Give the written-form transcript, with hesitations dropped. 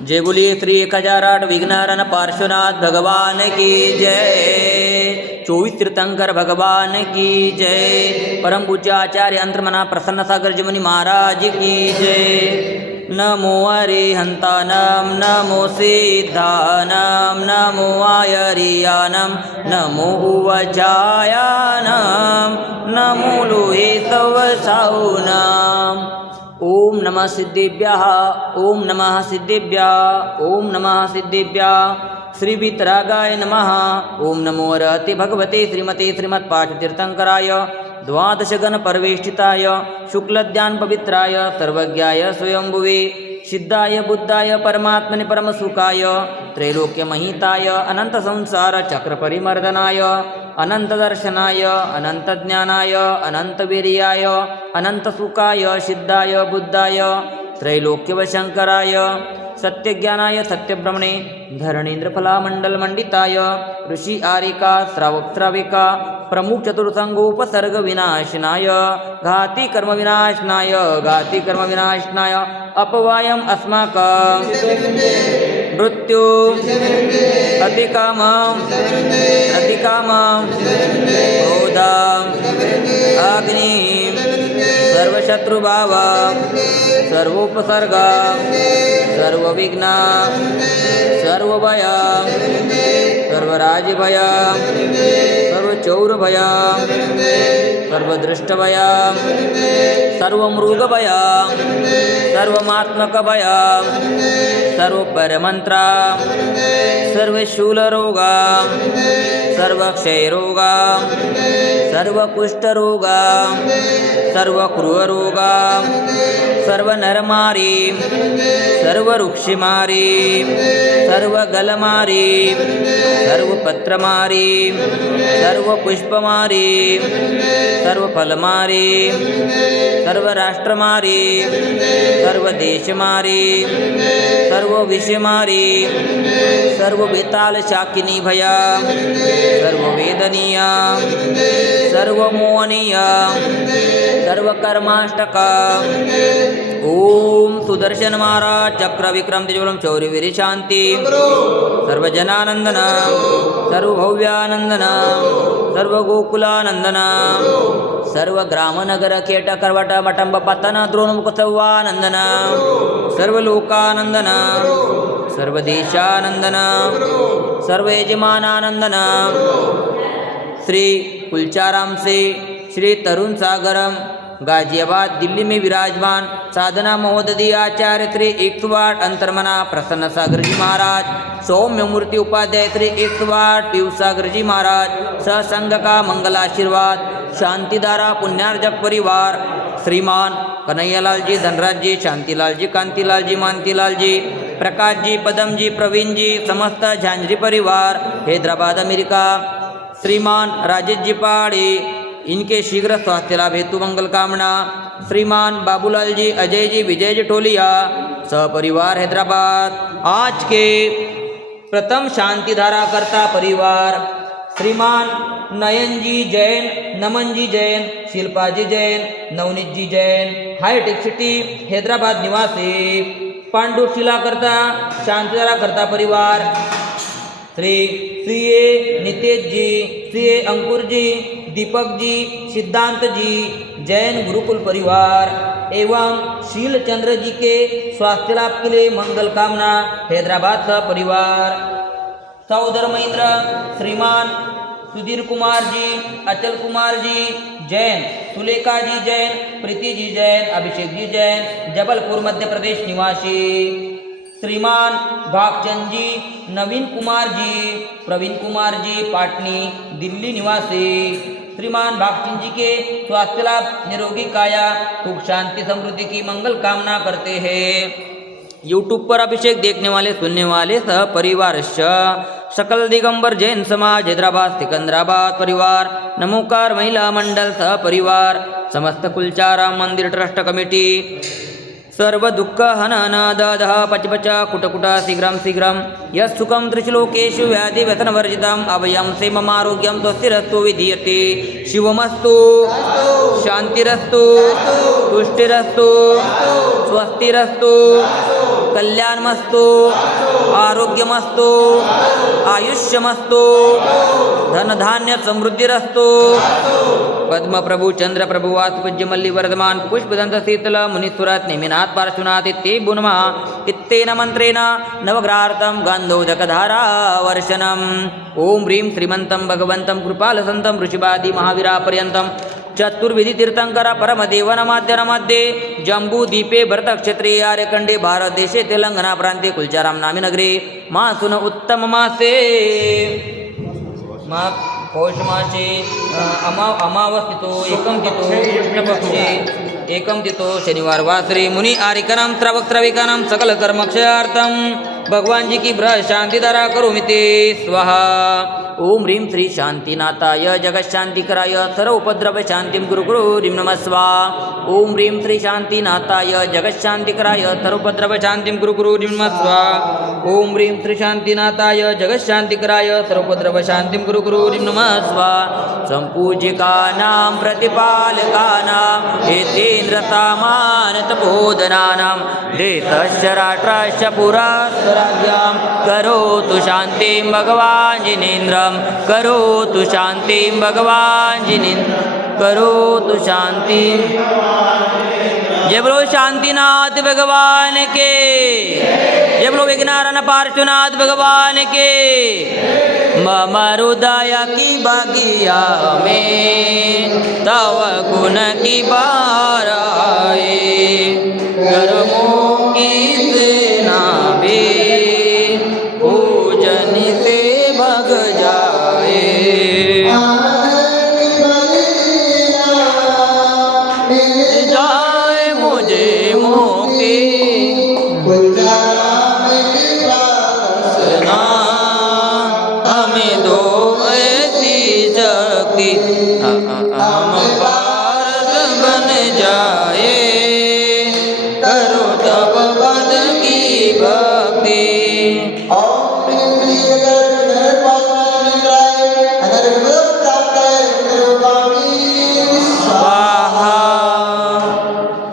जय बोलिए श्री 1008 विघ्नहरण पार्श्वनाथ भगवान की जय। 24 तीर्थंकर भगवान की जय। परम पूज्य आचार्य अंतर्मना प्रसन्न सागर जी मुनि महाराज की जय। नमो अरिहंतानम नमो सिद्धानम नमो आयरियानम नमो उवचायानम नमो लोहे सवसाउनम। ओम नमः सिद्धेभ्यः ओम नमः सिद्धेभ्यः ओम नमः सिद्धेभ्यः। श्री वीतरागाय नमः। ओम नमो अरहते भगवते श्रीमते श्रीमत्पाठतीर्थंकराय द्वादश गण परिवेष्टिताय शुक्लज्ञान पवित्राय सर्वज्ञाय स्वयंभुवे सिद्धाय बुद्धाय परमात्मने परमसुखाय त्रैलोक्यमहिताय अनंत संसार चक्र परिमर्दनाय अनंत दर्शनाय अनंत ज्ञानाय अनंत वीर्याय अनंत सुखाय सिद्धाय बुद्धाय त्रैलोक्यवशंकराय सत्यज्ञानाय सत्यब्रह्मणे धरणीन्द्रफलामण्डलमण्डिताय ऋषि आरिका श्रावक श्राविका प्रमुख चतुर्संगोपसर्ग विनाशनाय घाति कर्म विनाशनाय घाति कर्म विनाशनाय अपवायम अस्माकं मृत्यु अतिकामं क्रोधं अग्निं सर्वशत्रुभावं सर्वोपसर्गं सर्वविघ्नं सर्वभयं सर्वराजभयं सर्वचौरभयं सर्वदृष्टभयं सर्वमृगभयं सर्वमात्मकभयं सर्वपरमन्त्रं सर्वशूलरोगं सर्वक्षयरोगं सर्वकुष्ठरोगं सर्वक्रूररोगं सर्वनरमारीं सर्ववृक्षमारीं सर्वगलमारीं सर्वपत्रमारीं सर्वपुष्पमारीं सर्वफलमारीं सर्वराष्ट्रमारीं सर्वदेशमारीं सर्वविषयमारीं सर्ववेतालशाकिनी भयं सर्ववेदनीयं सर्वमोहनीयं सर्वकर्माष्टकम्। ओम सुदर्शन महाराज चक्र विक्रम तेजबलम शौर्य वीर शांति सर्वजनानंदन सर्वभव्यानंदन सर्वगोकुलानंदन सर्वग्रामनगर केट करवट मटंब पतन द्रोणमुख सौवानंदन सर्वलोकानंदन सर्वदेशानंदन सर्वयजमानानंदन। श्री कुलचाराम से श्री तरुण सागरम गाजियाबाद दिल्ली में विराजमान साधना महोदधी आचार्य श्री 108 अंतर्मना प्रसन्न सागर जी महाराज, सौम्य मूर्ति उपाध्याय श्री 108 पीयूष सागर जी महाराज, सत्संग का मंगल आशीर्वाद, शांतिधारा पुण्यार्जक परिवार, श्रीमान कन्हैयालाल जी, धनराज जी, शांतिलाल जी, कांतिलाल जी, मानतीलाल जी, प्रकाश जी, पदम जी, प्रवीण जी, समस्त झांझरी परिवार हैदराबाद अमेरिका, श्रीमान राजेश जी पहाड़ी, इनके शीघ्र स्वास्थ्य लाभ हेतु मंगल कामना, श्रीमान बाबूलाल जी, अजय जी, विजय जी टोलिया सहपरिवार हैदराबाद। आज के प्रथम शांतिधारा करता परिवार श्रीमान नयन जी जैन, नमन जी जैन, शिल्पा जी जैन, नवनीत जी जैन, हाईटेक सिटी हैदराबाद निवासी। पांडुशिला करता शांतिधारा करता परिवार श्री ए नितेश जी, श्री ए अंकुर जी, दीपक जी, सिद्धांत जी, जैन गुरुकुल परिवार एवं शील चंद्र जी के स्वास्थ्य लाभ के लिए मंगल कामना हैदराबाद का परिवार। सहोदर महेंद्र श्रीमान सुधीर कुमार जी, अचल कुमार जी जैन, सुलेखा जी जैन, प्रीति जी जैन, अभिषेक जी जैन, जबलपुर मध्य प्रदेश निवासी। श्रीमान भागचंद जी, नवीन कुमार जी, प्रवीण कुमार जी पाटनी दिल्ली निवासी। श्रीमान भागचंद जी के स्वास्थ्य लाभ, निरोगी काया, सुख शांति समृद्धि की मंगल कामना करते हैं। यूट्यूब पर अभिषेक देखने वाले सुनने वाले सह परिवार सकल दिगंबर जैन समाज हैदराबाद सिकंदराबाद परिवार, नमोकार महिला मंडल सह परिवार, समस्त कुलचारा मंदिर ट्रस्ट कमिटी, सर्व दुःख हननादः पचपच कुटकुट शीघ्रं शीघ्रं यत्सुखं त्रिश्लोकेषु व्याधि व्यसनवर्जितम् अभयं से ममारोग्यं स्वस्तिरस्तु विधीयते। शिवमस्तु शांतिरस्तु तुष्टिरस्तु स्वस्तिरस्तु कल्याणमस्तु आरोग्यमस्तु आयुष्यमस्तु धनधान्य समृद्धिरस्तु पद्मप्रभु चंद्रप्रभु वासुपूज्य मल्ली वर्धमान पुष्पदंत शीतल मुनीश्वरात नेमिनाथ पार्श्वनाथ इत्येभ्यो नमः इत्तेन मंत्रेण नवग्रहार्थं गन्धोदकधारा वर्षणम् ओम ह्रीं श्रीमन्तं भगवन्तं कृपालसन्तं ऋषिवादि महावीरापर्यन्तं चतुर्विधि तीर्थंकर परमदेव नमाद्य जम्बूद्वीपे भरतक्षेत्रे आर्यखंडे भारत देशे तेलंगणा प्रांते कुलचाराम नामी नगरे मासुन उत्तम मासे पौष मासे अमावस्तितो एकम तिथो कृष्णपक्षे एकम तिथो शनिवार वासरे मुनि आरिकानां श्रावक-श्राविकानां सकल कर्मक्षयार्थं भगवान जी की ब्रह शांति धारा करोमि ते स्वाहा ओम ह्रीं श्री शांतिनाथाय जगशांतिकराय सर्व उपद्रव शांतिं गुरु गुरु ह्रीं नमः स्वाहा ओम ह्रीं श्री शांतिनाथाय जगशांतिकराय सर्व उपद्रव शांतिं गुरु गुरु ह्रीं नमः स्वाहा ओम ह्रीं श्री शांतिनाथाय जगशांतिकराय सर्व उपद्रव शांतिं गुरु गुरु ह्रीं नमः स्वाहा संपूजिकानां प्रतिपालकानां एतेन्द्रतामान तपोधनानां देशस्य राष्ट्रस्य पुरास्वराज्ञां करोतु शान्तिं भगवान् जिनेन्द्रं करोतु शान्तिं भगवान् जिनेन्द्रं करोतु शान्तिं जय बोलो शांतिनाथ भगवान के जय बोलो विघ्नारण पार्श्वनाथ भगवान के मम हृदय की बगिया में तव गुण की बार आए कर्मों की सेना भी पूजन से भग जाए जाए मुझे मोके हमें दो ऐसी शक्ति हम